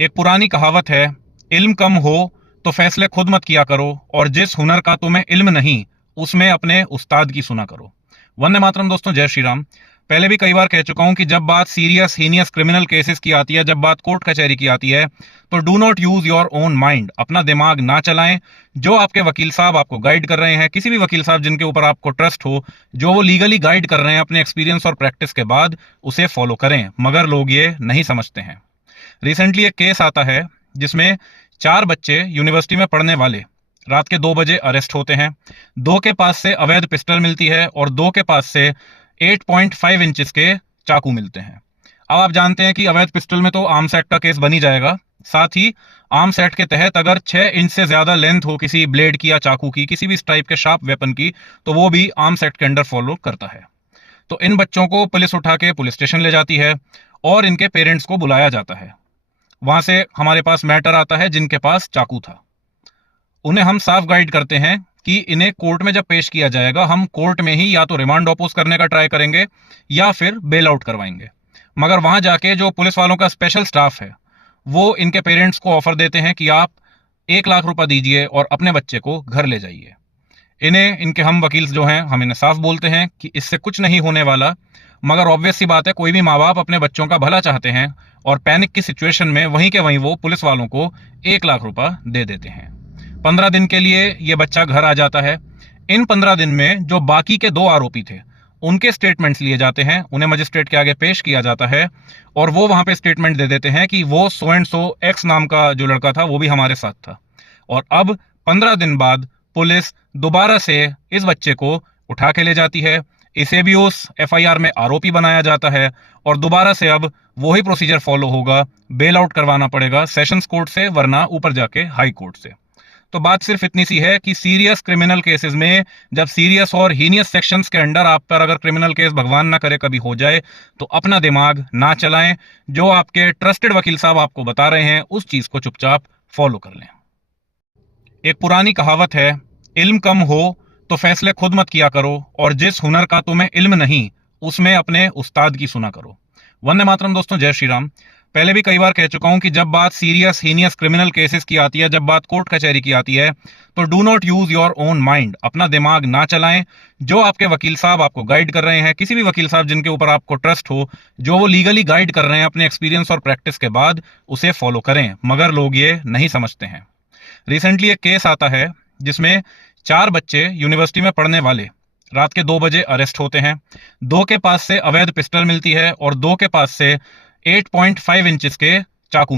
एक पुरानी कहावत है, इल्म कम हो तो फैसले खुद मत किया करो और जिस हुनर का तुम्हें इल्म नहीं उसमें अपने उस्ताद की सुना करो। वंदे मातरम दोस्तों, जय श्री राम। पहले भी कई बार कह चुका हूं कि जब बात सीरियस हीनियस क्रिमिनल केसेस की आती है, जब बात कोर्ट कचहरी की आती है, तो do not use your own mind, अपना दिमाग ना चलाएं। जो आपके वकील साहब आपको गाइड कर रहे हैं, किसी भी वकील साहब जिनके ऊपर आपको ट्रस्ट हो, जो वो लीगली गाइड कर रहे हैं अपने एक्सपीरियंस और प्रैक्टिस के बाद, उसे फॉलो करें। मगर लोग ये नहीं समझते हैं। रिसेंटली एक केस आता है जिसमें 4 बच्चे यूनिवर्सिटी में पढ़ने वाले रात के 2 बजे अरेस्ट होते हैं। 2 के पास से अवैध पिस्टल मिलती है और 2 के पास से 8.5 इंचेस के चाकू मिलते हैं। अब आप जानते हैं कि अवैध पिस्टल में तो आर्म्स एक्ट का केस बनी जाएगा। साथ ही आर्म्स एक्ट के तहत अगर 6 इंच से ज्यादा लेंथ हो किसी ब्लेड की या चाकू की, किसी भी टाइप के शार्प वेपन की, तो वो भी आर्म्स एक्ट के अंडर फॉलो करता है। तो इन बच्चों को पुलिस उठा के पुलिस स्टेशन ले जाती है और इनके पेरेंट्स को बुलाया जाता है। वहां से हमारे पास मैटर आता है जिनके पास चाकू था। उन्हें हम साफ गाइड करते हैं कि इन्हें कोर्ट में जब पेश किया जाएगा, हम कोर्ट में ही या तो रिमांड अपोज करने का ट्राई करेंगे या फिर बेल आउट करवाएंगे। मगर वहां जाके जो पुलिस वालों का स्पेशल स्टाफ है वो इनके पेरेंट्स को ऑफर देते हैं कि आप 1 लाख रुपए दीजिए और अपने बच्चे को घर ले जाइए। इन्हें इनके हम वकील जो हैं, हम इन्हें साफ बोलते हैं कि इससे कुछ नहीं होने वाला। मगर ऑब्वियस सी बात है, कोई भी माँ बाप अपने बच्चों का भला चाहते हैं और पैनिक की सिचुएशन में वहीं के वहीं वो पुलिस वालों को 1 लाख रुपए दे देते हैं। 15 दिन के लिए ये बच्चा घर आ जाता है। इन 15 दिन में जो बाकी के 2 आरोपी थे उनके स्टेटमेंट्स लिए जाते हैं, उन्हें मजिस्ट्रेट के आगे पेश किया जाता है और वो वहां पे स्टेटमेंट दे देते हैं कि वो सो एंड सो एक्स नाम का जो लड़का था वो भी हमारे साथ था। और अब 15 दिन बाद पुलिस दोबारा से इस बच्चे को उठा के ले जाती है। इसे भी उस एफआईआर में आरोपी बनाया जाता है और दोबारा से अब वही प्रोसीजर फॉलो होगा, बेल आउट करवाना पड़ेगा सेशंस कोर्ट से, वरना ऊपर जाके हाई कोर्ट से। तो बात सिर्फ इतनी सी है कि सीरियस क्रिमिनल केसेस में, जब सीरियस और हीनियस सेक्शंस के अंडर आप पर अगर क्रिमिनल केस भगवान ना करे कभी हो जाए, तो अपना दिमाग ना चलाएं। जो आपके ट्रस्टेड वकील साहब आपको बता रहे हैं उस चीज को चुपचाप फॉलो कर लें। एक पुरानी कहावत है, इल्म कम हो तो फैसले खुद मत किया करो और जिस हुनर का तुम्हें इल्म नहीं उसमें अपने उस्ताद की सुना करो। वंदे मातरम दोस्तों, जय श्री राम। पहले भी कई बार कह चुका हूं कि जब बात सीरियस हीनियस क्रिमिनल केसेस की आती है, जब बात कोर्ट कचहरी की आती है, तो do not use your own mind, अपना दिमाग ना चलाएं। जो आपके वकील साहब आपको गाइड कर रहे हैं, किसी भी वकील साहब जिनके ऊपर आपको ट्रस्ट हो, जो वो लीगली गाइड कर रहे हैं अपने एक्सपीरियंस और प्रैक्टिस के बाद, उसे फॉलो करें। मगर लोग ये नहीं समझते हैं। रिसेंटली एक केस आता है जिसमें 4 बच्चे यूनिवर्सिटी में पढ़ने वाले रात के 2 बजे अरेस्ट होते हैं। 2 के पास से अवैध पिस्टल मिलती है और 2 के पास से 8.5 इंचेस के चाकू